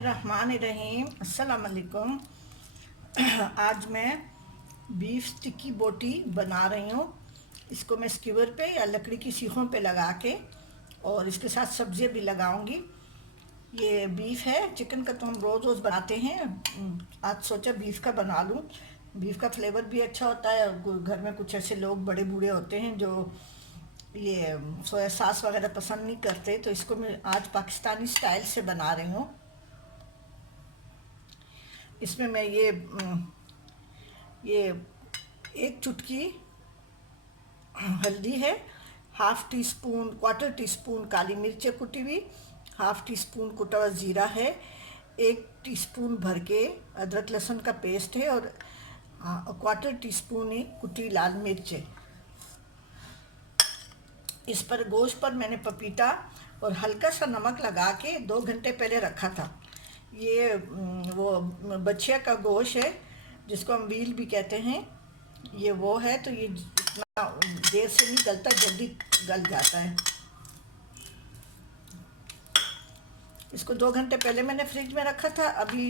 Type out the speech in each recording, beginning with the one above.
रहमान रहीम अस्सलाम वालेकुम। आज मैं बीफ स्टिकी बोटी बना रही हूँ। इसको मैं स्कीवर पे या लकड़ी की सीखों पे लगा के और इसके साथ सब्जियाँ भी लगाऊंगी। ये बीफ है, चिकन का तो हम रोज़ रोज़ बनाते हैं। आज सोचा बीफ का बना लूँ। बीफ का फ्लेवर भी अच्छा होता है और घर में कुछ ऐसे लोग बड़े बूढ़े होते हैं जो ये सोया सॉस वगैरह पसंद नहीं करते, तो इसको मैं आज पाकिस्तानी स्टाइल से बना रही हूँ। इसमें मैं ये एक चुटकी हल्दी है, half teaspoon quarter teaspoon काली मिर्च कुटी हुई, हाफ टी स्पून कुटा हुआ ज़ीरा है, एक टीस्पून भर के अदरक लहसुन का पेस्ट है और क्वार्टर टी स्पून ही कुटी लाल मिर्च है। इस पर गोश्त पर मैंने पपीता और हल्का सा नमक लगा के 2 घंटे पहले रखा था। ये वो बछिया का गोश्त है जिसको हम व्हील भी कहते हैं। ये वो है, तो ये इतना देर से नहीं गलता, जल्दी गल जाता है। इसको 2 घंटे पहले मैंने फ्रिज में रखा था। अभी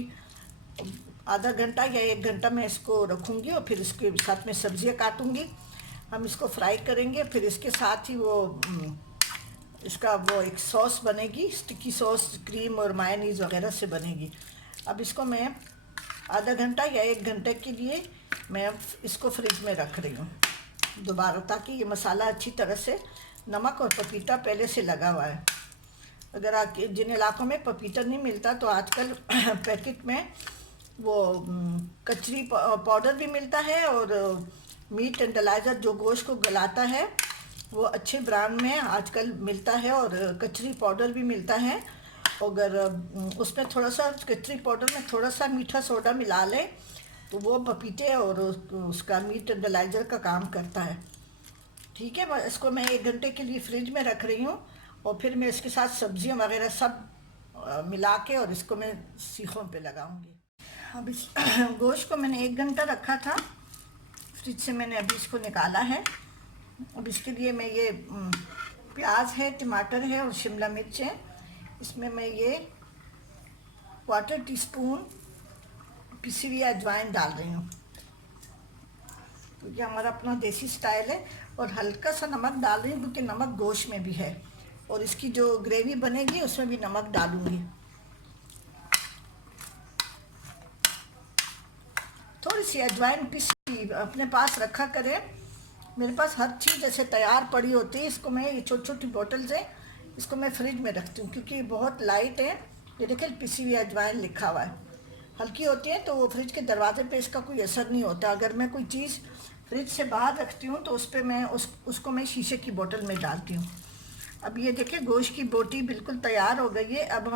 आधा घंटा या 1 घंटा मैं इसको रखूँगी और फिर इसके साथ में सब्जियां काटूँगी। हम इसको फ्राई करेंगे, फिर इसके साथ ही इसका वो एक सॉस बनेगी, स्टिकी सॉस क्रीम और मायोनीज़ वगैरह से बनेगी। अब इसको मैं आधा घंटा या 1 घंटे के लिए मैं इसको फ्रिज में रख रही हूँ दोबारा, ताकि ये मसाला अच्छी तरह से, नमक और पपीता पहले से लगा हुआ है। अगर जिन इलाकों में पपीता नहीं मिलता तो आजकल पैकेट में वो कचरी पाउडर भी मिलता है और मीट एंडलाइजर जो गोश्त को गलाता है वो अच्छे ब्रांड में आजकल मिलता है और कचरी पाउडर भी मिलता है। अगर उसमें थोड़ा सा कचरी पाउडर में थोड़ा सा मीठा सोडा मिला लें तो वो पपीते और उसका मीट एंडलाइजर का काम करता है। ठीक है, इसको मैं 1 घंटे के लिए फ्रिज में रख रही हूँ और फिर मैं इसके साथ सब्जियाँ वगैरह सब मिला के और इसको मैं सीखों पे लगाऊंगी। अब इस गोश्त को मैंने 1 घंटा रखा था फ्रिज से, मैंने अभी इसको निकाला है। अब इसके लिए मैं ये प्याज है, टमाटर है और शिमला मिर्च है। इसमें मैं ये क्वार्टर टी स्पून पिसी हुई अजवाइन डाल रही हूँ, क्योंकि हमारा अपना देसी स्टाइल है। और हल्का सा नमक डाल रही हूँ क्योंकि नमक गोश्त में भी है और इसकी जो ग्रेवी बनेगी उसमें भी नमक डालूँगी। थोड़ी सी अजवाइन पिसी अपने पास रखा करें। मेरे पास हर चीज़ ऐसे तैयार पड़ी होती है। इसको मैं ये छोटी छोटी बोतल से इसको मैं फ्रिज में रखती हूँ क्योंकि बहुत लाइट है। ये देखिए पिसी हुई अजवाइन लिखा हुआ है। हल्की होती है तो वो फ्रिज के दरवाजे पे इसका कोई असर नहीं होता। अगर मैं कोई चीज़ फ्रिज से बाहर रखती हूँ तो उस पर मैं उसको मैं शीशे की बोतल में डालती हूँ। अब ये देखिए गोश्त की बोटी बिल्कुल तैयार हो गई है। अब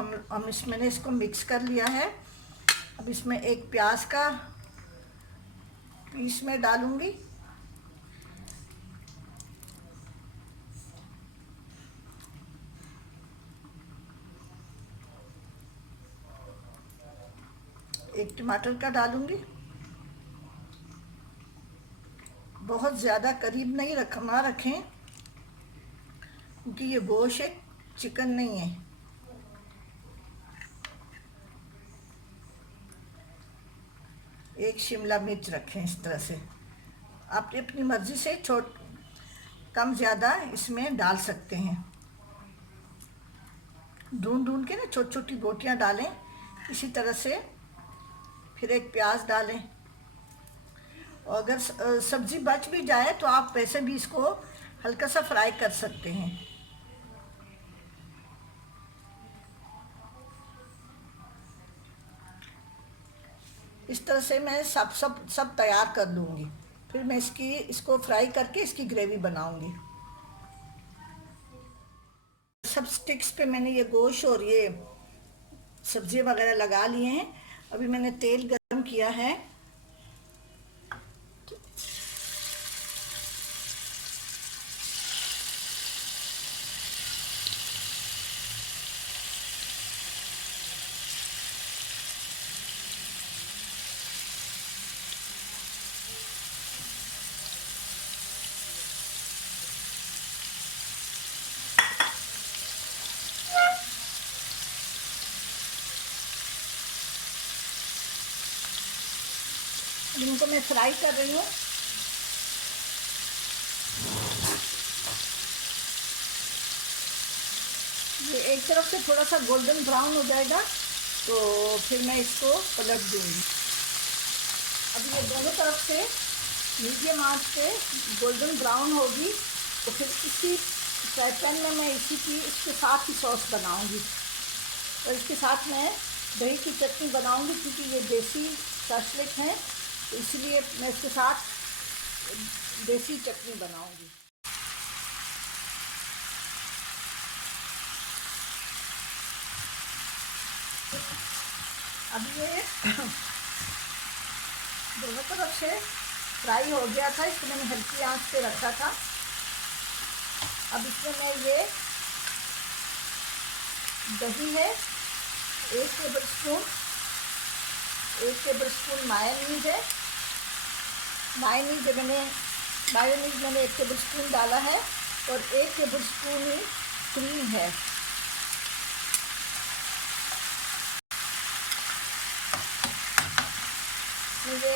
मैंने इसको मिक्स कर लिया है। अब इसमें एक प्याज का पीस में डालूँगी, एक टमाटर का डालूँगी। बहुत ज़्यादा करीब नहीं ना रखें क्योंकि ये गोश्त है, चिकन नहीं है। एक शिमला मिर्च रखें इस तरह से। आप अपनी मर्ज़ी से कम ज़्यादा इसमें डाल सकते हैं। ढूंढ ढूंढ के ना छोटी छोटी बोटियाँ डालें इसी तरह से। फिर एक प्याज डालें और अगर सब्ज़ी बच भी जाए तो आप वैसे भी इसको हल्का सा फ्राई कर सकते हैं। इस तरह से मैं सब तैयार कर लूँगी। फिर मैं इसको फ्राई करके इसकी ग्रेवी बनाऊँगी। सब स्टिक्स पे मैंने ये गोश्त और ये सब्ज़ी वगैरह लगा लिए हैं। अभी मैंने तेल गरम किया है। इनको मैं फ्राई कर रही हूँ। ये एक तरफ से थोड़ा सा गोल्डन ब्राउन हो जाएगा तो फिर मैं इसको पलट दूँगी। अब ये दोनों तरफ से मीडियम आंच पे गोल्डन ब्राउन होगी तो फिर इसी फ्राई पैन में मैं इसके साथ ही सॉस बनाऊंगी। और इसके साथ मैं दही की चटनी बनाऊंगी क्योंकि ये देसी शाशलिक हैं तो इसलिए मैं इसके साथ देसी चटनी बनाऊंगी। अब ये दोनों तरफ से फ्राई हो गया था, इसको मैंने हल्की आंच पे रखा था। अब इसमें मैं ये दही है 1 टेबलस्पून मायोनीज है। मायोनीज मैंने 1 टेबलस्पून डाला है और 1 टेबलस्पून ही क्रीम है। मुझे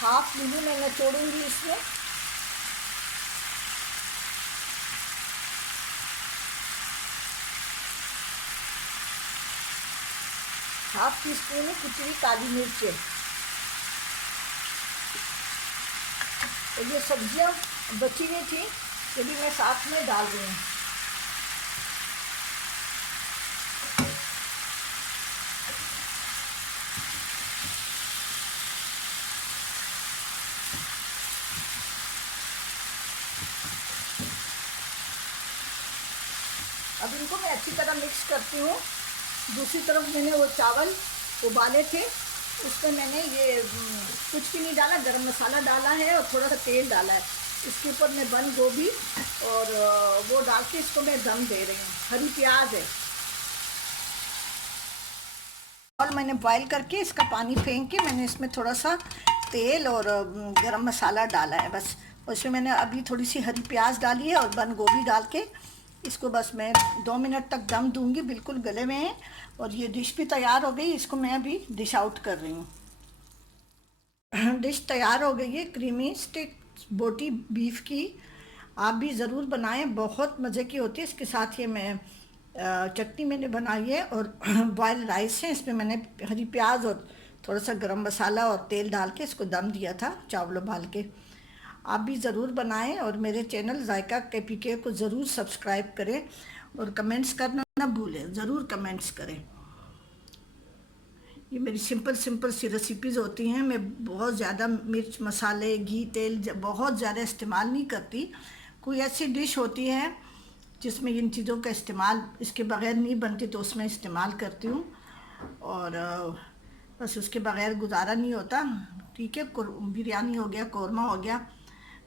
हाफ नींबू मैं निचोड़ूंगी इसमें। हाफ टी स्पून कुटी काली मिर्च है। तो ये सब्जियां बची हुई थी ये भी मैं साथ में डाल रही हूँ। अब इनको मैं अच्छी तरह मिक्स करती हूँ। दूसरी तरफ मैंने वो चावल उबाले थे उसमें मैंने ये कुछ भी नहीं डाला, गरम मसाला डाला है और थोड़ा सा तेल डाला है। इसके ऊपर मैं बंद गोभी और वो डाल के इसको मैं दम दे रही हूँ। हरी प्याज है और मैंने बॉईल करके इसका पानी फेंक के मैंने इसमें थोड़ा सा तेल और गरम मसाला डाला है बस। उसमें मैंने अभी थोड़ी सी हरी प्याज डाली है और बंद गोभी डाल के इसको बस मैं 2 मिनट तक दम दूंगी। बिल्कुल गले में है और ये डिश भी तैयार हो गई। इसको मैं अभी डिश आउट कर रही हूँ। डिश तैयार हो गई है क्रीमी स्टिक बोटी बीफ की। आप भी ज़रूर बनाएं, बहुत मज़े की होती है। इसके साथ ये मैं चटनी मैंने बनाई है और बॉयल राइस है। इसमें मैंने हरी प्याज और थोड़ा सा गरम मसाला और तेल डाल के इसको दम दिया था चावल उबाल के। आप भी ज़रूर बनाएं और मेरे चैनल जायका KPK को ज़रूर सब्सक्राइब करें और कमेंट्स करना ना भूलें, ज़रूर कमेंट्स करें। ये मेरी सिंपल सी रेसिपीज़ होती हैं। मैं बहुत ज़्यादा मिर्च मसाले घी तेल बहुत ज़्यादा इस्तेमाल नहीं करती। कोई ऐसी डिश होती है जिसमें इन चीज़ों का इस्तेमाल इसके बग़ैर नहीं बनती तो उसमें इस्तेमाल करती हूँ और बस उसके बग़ैर गुजारा नहीं होता। ठीक है, बिरयानी हो गया, कौरमा हो गया।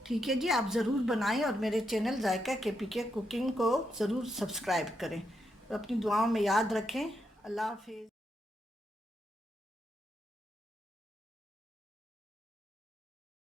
ठीक है जी, आप ज़रूर बनाएं और मेरे चैनल जायका KPK कुकिंग को ज़रूर सब्सक्राइब करें और अपनी दुआओं में याद रखें। अल्लाह हाफिज़।